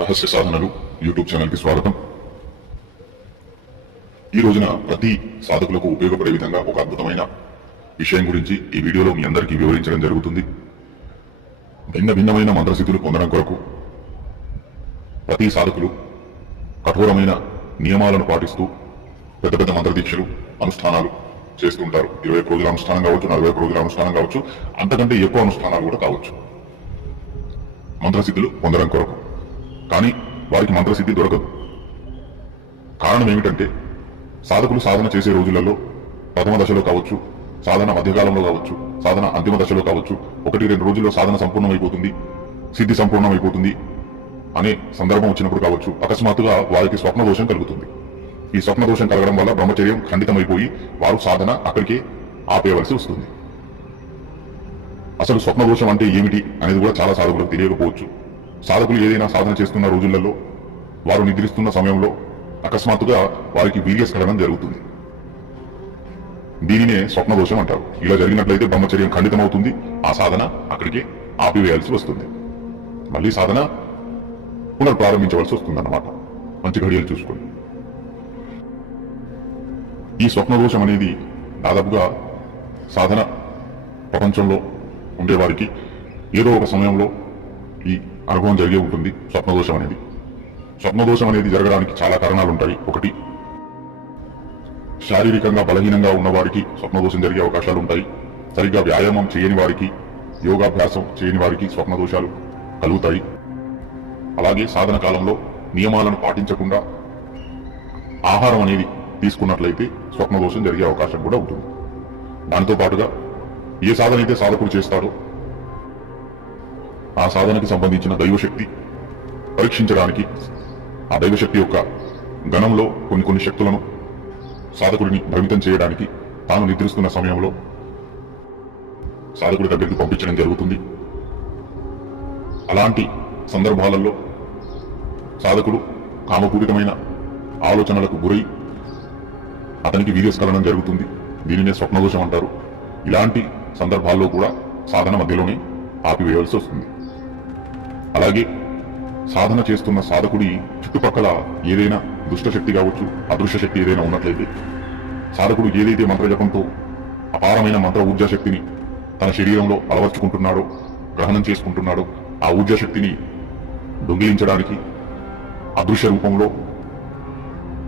రహస్య సాధనలు YouTube channel కి స్వాగతం. ఈ రోజున ప్రతి సాధకులకు ఉపయోగపడే విధంగా ఒక అద్భుతమైన విషయం గురించి ఈ వీడియోలో మీ అందరికీ వివరించడం జరుగుతుంది. భిన్నమైన మంత్రసిద్ధులు పొందడం కొరకు ప్రతి సాధకులు కఠోరమైన నియమాలను పాటిస్తూ పెద్ద పెద్ద మంత్రదీక్షలు అనుష్ఠానాలు చేస్తూ ఉంటారు. 21 రోజుల అనుష్ఠానం కావచ్చు, 41 రోజుల అనుష్ఠానం కావచ్చు, అంతకంటే ఎక్కువ అనుష్ఠానాలు కూడా కావచ్చు మంత్రసిద్ధులు పొందడం కొరకు. కానీ వారికి మంత్రసిద్ధి దొరకదు. కారణం ఏమిటంటే సాధకులు సాధన చేసే రోజులలో ప్రథమ దశలో కావచ్చు, సాధన మధ్యకాలంలో కావచ్చు, సాధన అంతిమ దశలో కావచ్చు, 1-2 రోజుల్లో సాధన సంపూర్ణమైపోతుంది, సిద్ధి సంపూర్ణమైపోతుంది అనే సందర్భం వచ్చినప్పుడు కావచ్చు, అకస్మాత్తుగా వారికి స్వప్న దోషం కలుగుతుంది. ఈ స్వప్న దోషం కలగడం వల్ల బ్రహ్మచర్యం ఖండితమైపోయి వారు సాధన అక్కడికే ఆపేయవలసి వస్తుంది. అసలు స్వప్న దోషం అంటే ఏమిటి అనేది కూడా చాలా సాధకులకు తెలియకపోవచ్చు. సాధకులు ఏదైనా సాధన చేస్తున్న రోజులలో వారు నిద్రిస్తున్న సమయంలో అకస్మాత్తుగా వారికి వీర్యస్ఖలనం జరుగుతుంది. దీనినే స్వప్న దోషం అంటారు. ఇలా జరిగినట్లయితే బ్రహ్మచర్యం ఖండితమవుతుంది, ఆ సాధన అక్కడికి ఆపివేయాల్సి వస్తుంది, మళ్ళీ సాధన పునర్ప్రారంభించవలసి వస్తుంది అన్నమాట. మంచి ఘడియలు చూసుకొని. ఈ స్వప్న దోషం అనేది దాదాపుగా సాధన ప్రపంచంలో ఉండేవారికి ఏదో ఒక సమయంలో ఈ అనుభవం జరిగే ఉంటుంది. స్వప్నదోషం అనేది జరగడానికి చాలా కారణాలు ఉంటాయి. ఒకటి, శారీరకంగా బలహీనంగా ఉన్న వారికి స్వప్నదోషం జరిగే అవకాశాలు ఉంటాయి. సరిగ్గా వ్యాయామం చేయని వారికి, యోగాభ్యాసం చేయని వారికి స్వప్నదోషాలు కలుగుతాయి. అలాగే సాధన కాలంలో నియమాలను పాటించకుండా ఆహారం అనేది తీసుకున్నట్లయితే స్వప్నదోషం జరిగే అవకాశం కూడా ఉంటుంది. దానితో పాటుగా ఏ సాధన అయితే సాధకుడు చేస్తాడో ఆ సాధనకి సంబంధించిన దైవశక్తి పరీక్షించడానికి, ఆ దైవశక్తి యొక్క గణంలో కొన్ని శక్తులను సాధకుడిని భ్రమితం చేయడానికి తాను నిద్రిస్తున్న సమయంలో సాధకుడి దగ్గరికి పంపించడం జరుగుతుంది. అలాంటి సందర్భాలలో సాధకుడు కామపూరితమైన ఆలోచనలకు గురై అతనికి వీర్యస్ఖలనం జరుగుతుంది. దీనినే స్వప్నదోషం అంటారు. ఇలాంటి సందర్భాల్లో కూడా సాధన మధ్యలోనే ఆపివేయాల్సి వస్తుంది. అలాగే సాధన చేస్తున్న సాధకుడి చుట్టుపక్కల ఏదైనా దుష్టశక్తి కావచ్చు, అదృశ్య శక్తి ఏదైనా ఉన్నట్లయితే సాధకుడు ఏదైతే మంత్రజపంతో అపారమైన మంత్ర ఊర్జాశక్తిని తన శరీరంలో అలవర్చుకుంటున్నాడో, గ్రహణం చేసుకుంటున్నాడో, ఆ ఊర్జాశక్తిని దొంగిలించడానికి అదృశ్య రూపంలో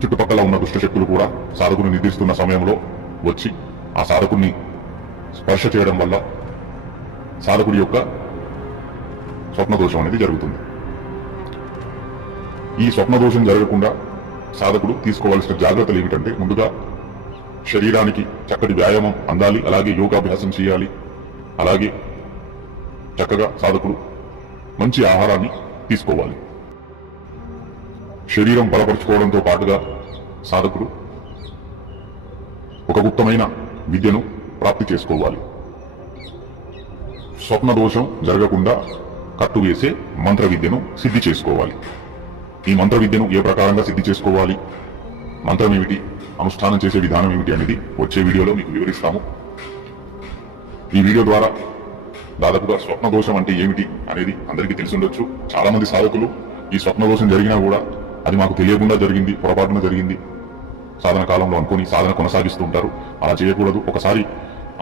చుట్టుపక్కల ఉన్న దుష్టశక్తులు కూడా సాధకుడు నిద్రిస్తున్న సమయంలో వచ్చి ఆ సాధకుడిని స్పర్శ చేయడం వల్ల సాధకుడి యొక్క స్వప్నదోషం అనేది జరుగుతుంది. ఈ స్వప్నదోషం జరగకుండా సాధకుడు తీసుకోవాల్సిన జాగ్రత్తలు ఏమిటంటే, ముందుగా శరీరానికి చక్కటి వ్యాయామం అందాలి, అలాగే యోగాభ్యాసం చేయాలి. అలాగే చక్కగా సాధకుడు మంచి ఆహారాన్ని తీసుకోవాలి. శరీరం బలపరుచుకోవడంతో పాటుగా సాధకుడు ఒక గుప్తమైన విద్యను ప్రాప్తి చేసుకోవాలి. స్వప్న దోషం జరగకుండా కట్టువేసే మంత్ర విద్యను సిద్ధి చేసుకోవాలి. ఈ మంత్ర విద్యను ఏ ప్రకారంగా సిద్ధి చేసుకోవాలి, మంత్రం ఏమిటి, అనుష్ఠానం చేసే విధానం ఏమిటి అనేది వచ్చే వీడియోలో మీకు వివరిస్తాము. ఈ వీడియో ద్వారా దాదాపుగా స్వప్న దోషం అంటే ఏమిటి అనేది అందరికీ తెలిసి ఉండొచ్చు. చాలా మంది సాధకులు ఈ స్వప్న దోషం జరిగినా కూడా అది మాకు తెలియకుండా జరిగింది, పొరపాటున జరిగింది సాధన కాలంలో అనుకుని సాధన కొనసాగిస్తూ ఉంటారు. అలా చేయకూడదు. ఒకసారి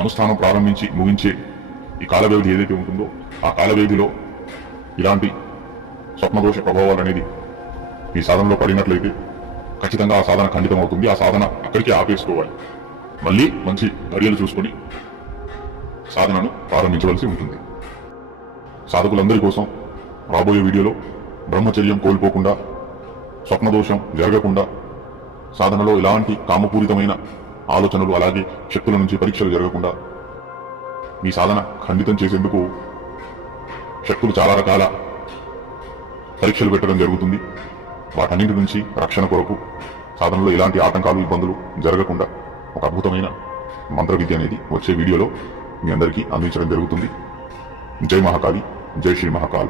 అనుష్ఠానం ప్రారంభించి ముగించే ఈ కాల వ్యవధి ఏదైతే ఉంటుందో ఆ కాల వ్యవధిలో ఇలాంటి స్వప్నదోష ప్రభావాలు అనేది ఈ సాధనలో పడినట్లయితే ఖచ్చితంగా ఆ సాధన ఖండితం అవుతుంది. ఆ సాధన అక్కడికి ఆపేసుకోవాలి. మళ్ళీ మంచి ఘడియలు చూసుకొని సాధనను ప్రారంభించవలసి ఉంటుంది. సాధకులందరి కోసం రాబోయే వీడియోలో బ్రహ్మచర్యం కోల్పోకుండా, స్వప్నదోషం జరగకుండా, సాధనలో ఎలాంటి కామపూరితమైన ఆలోచనలు అలాగే శక్తుల నుంచి పరీక్షలు జరగకుండా మీ సాధన ఖండితం చేసేందుకు శక్తులు చాలా రకాల పరీక్షలు పెట్టడం జరుగుతుంది. వాటన్నింటి నుంచి రక్షణ కొరకు సాధనలో ఎలాంటి ఆటంకాలు, ఇబ్బందులు జరగకుండా ఒక అద్భుతమైన మంత్ర విద్య అనేది వచ్చే వీడియోలో మీ అందరికీ అందించడం జరుగుతుంది. జై మహాకాళి, జై శ్రీ మహాకాళ్.